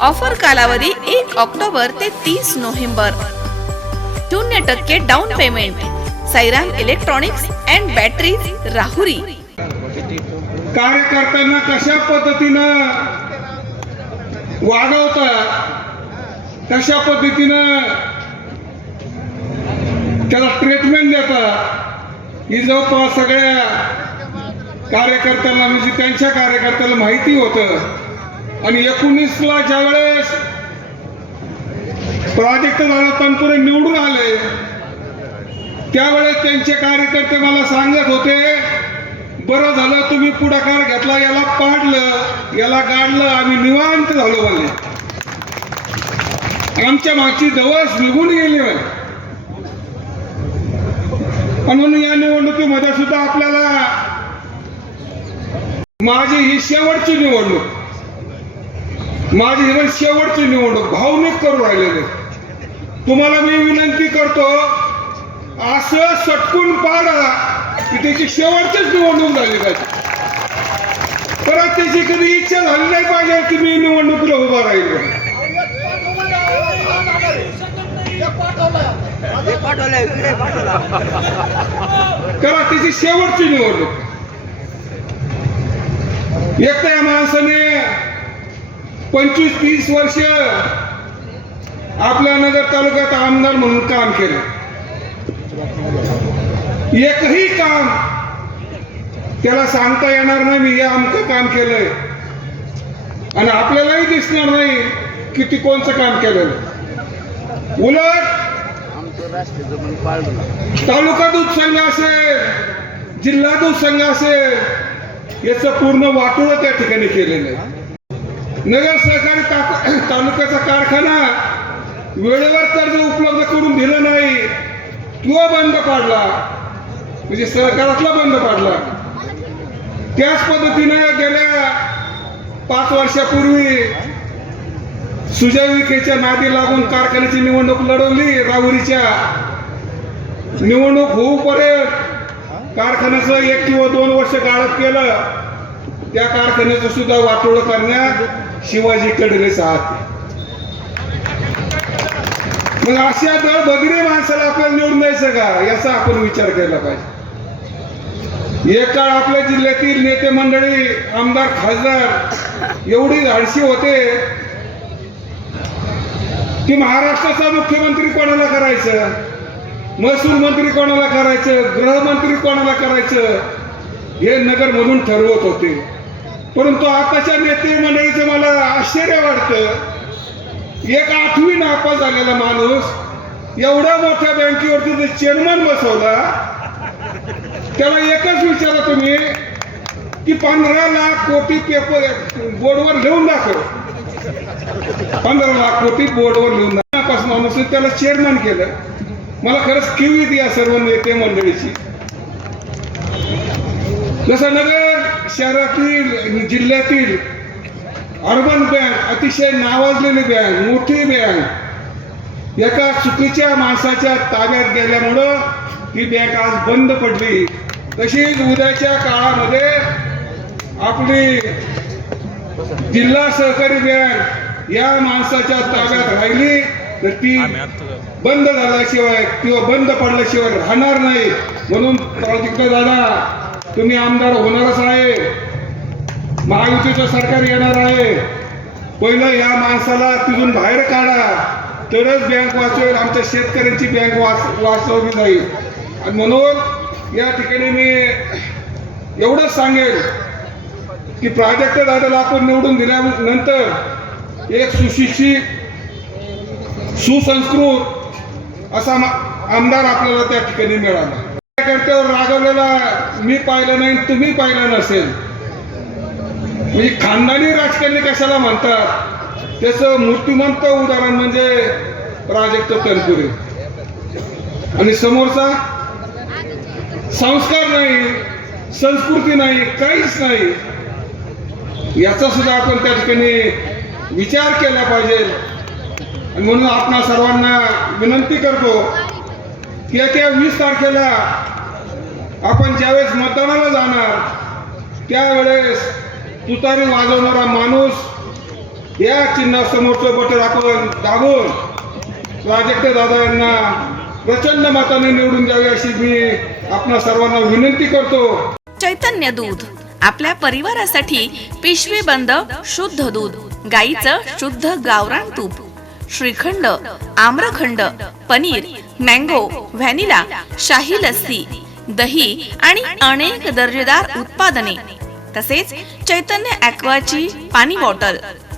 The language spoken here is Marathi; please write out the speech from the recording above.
ऑफर कालावधी एक ऑक्टोबर ते तीस नोव्हेंबर. शून्य टक्के down payment Sairam electronics and battery Rahuri. कार्यकर्त्यांना कशा पद्धतीनं वागवतात? कशा पद्धतीनं त्याला ट्रीटमेंट देतात? ही जवळपास सगळ्या कार्यकर्त्यांना म्हणजे त्यांच्या कार्यकर्त्याला माहिती होतं. आणि एकोणीसला ज्या वेळेस प्राजक्त दादा तनपुरे निवडून आले त्यावेळेस त्यांचे कार्यकर्ते मला सांगत होते बरं झालं तुम्ही पुढाकार घेतला याला पाडलं याला गाडलं आम्ही निवांत झालो म्हणे आमच्या मागची दवस निघून गेली म्हणून या निवडणुकीमध्ये सुद्धा आपल्याला माझी ही शेवटची निवडणूक. माझी ही शेवटची निवडणूक भावनिक करू राहिलेले. तुम्हाला मी विनंती करतो असं सटकून पाडा की त्याची शेवटचीच निवडणूक झाली पाहिजे. परत त्याची कधी इच्छा झाली नाही पाहिजे की मी निवडणुकीला उभा राहील. करा त्याची शेवटची निवडणूक. एकट्या या माणसाने पंचवीस तीस वर्ष आपल्या नगर तालुक्यात आमदार म्हणून काम केलं. एकही काम त्याला सांगता येणार नाही मी हे आमचं काम केलंय. आणि आपल्यालाही दिसणार नाही की ती कोणचं काम केलेलं. उलट तालुका दूध संघ असेल जिल्हा दूध संघ असेल याचं पूर्ण वाटोळ त्या ठिकाणी केलेलं आहे. नगर सहकारी तालुक्याचा कारखाना वेळेवर कर्ज उपलब्ध करून दिलं नाही तो बंद पाडला. म्हणजे सहकारातला बंद पाडला. त्याच पद्धतीनं गेल्या पाच वर्षापूर्वी सुजय विखेच्या नादी लागून कारखान्याची निवडणूक लढवली राहुरीच्या. निवडणूक होऊपर्यंत कारखान्याचं एक किंवा दोन वर्ष गाळप केलं. त्या कारखान्याचं सुद्धा वाटोळ करण्यात शिवाजी कडरे साहते मग अशा दर बगरे माणसाला आपल्याला निवडून द्यायचं का? याचा आपण विचार केला पाहिजे. एक काळ आपल्या जिल्ह्यातील नेते मंडळी आमदार खासदार एवढी धाडशी होते. की महाराष्ट्राचा मुख्यमंत्री कोणाला करायचं? महसूल मंत्री कोणाला करायचं? गृहमंत्री कोणाला करायचं? हे नगर मधून ठरवत होते. परंतु आताच्या नेते मंडळीचं मला आश्चर्य वाटतं. एक आठवी नापास झालेला माणूस एवढ्या मोठ्या बँकेवरती जे चेअरमन बसवला त्याला एकच विचारा तुम्ही की पंधरा लाख कोटी पेपर बोर्डवर लिहून दाखव. पंधरा लाख कोटी बोर्डवर लिहून दाखवण्यापासून माणूस त्याला चेअरमन केलं. मला खरंच किव येते या सर्व नेते मंडळीची. जसं नगर शहरातील जिल्ह्यातील अर्बन बँक अतिशय नावाजलेली बँक मोठी बँक एका चुकीच्या माणसाच्या ताब्यात गेल्यामुळं ही बँक आज बंद पडली. तशीच उद्याच्या काळामध्ये आपली जिल्हा सहकारी बँक या माणसाच्या ताब्यात राहिली तर ती बंद झाल्याशिवाय किंवा बंद पडल्याशिवाय राहणार नाही. म्हणून दादा तुम्ही आमदार होणारच आहे. महायुतीचं सरकार येणार आहे. पहिलं या माणसाला तिथून बाहेर काढा. तरच बँक वाचवेल. आमच्या शेतकऱ्यांची बँक वाच वाचवली जाईल. आणि म्हणून या ठिकाणी मी एवढंच सांगेल की प्राजक्त दादाला आपण निवडून दिल्यानंतर एक सुशिक्षित सुसंस्कृत असा आमदार आपल्याला त्या ठिकाणी मिळाला. कार्यकर्त्यावर मी पाहिलं नाही तुम्ही पाहिलं नसेल. म्हणजे खानदानी राजकारणी कशाला म्हणतात? त्याचं मूर्तिमंत उदाहरण म्हणजे प्राजक्त तनपुरे. आणि समोरचा संस्कार नाही संस्कृती नाही काहीच नाही. याचा सुद्धा आपण त्या ठिकाणी विचार केला पाहिजे. आणि म्हणून आपणा सर्वांना विनंती करतो की येत्या वीस तारखेला आपण ज्यावेळेस मतदानाला जाणार त्यावेळेस तुतारी वाजवणारा माणूस या चिन्हासमोरचं बटन आपण दाबून प्राजक्त दादा यांना प्रचंड मताने निवडून द्यावे अशी मी आपणा सर्वांना विनंती करतो. चैतन्य दूध आपल्या परिवारासाठी पिशवी बंद शुद्ध दूध गाईचं शुद्ध गावरान तूप श्रीखंड आम्रखंड पनीर मँगो व्हॅनिला शाही लस्सी दही आणि अनेक दर्जेदार उत्पादने तसेच चैतन्य ॲक्वाची पाणी बॉटल.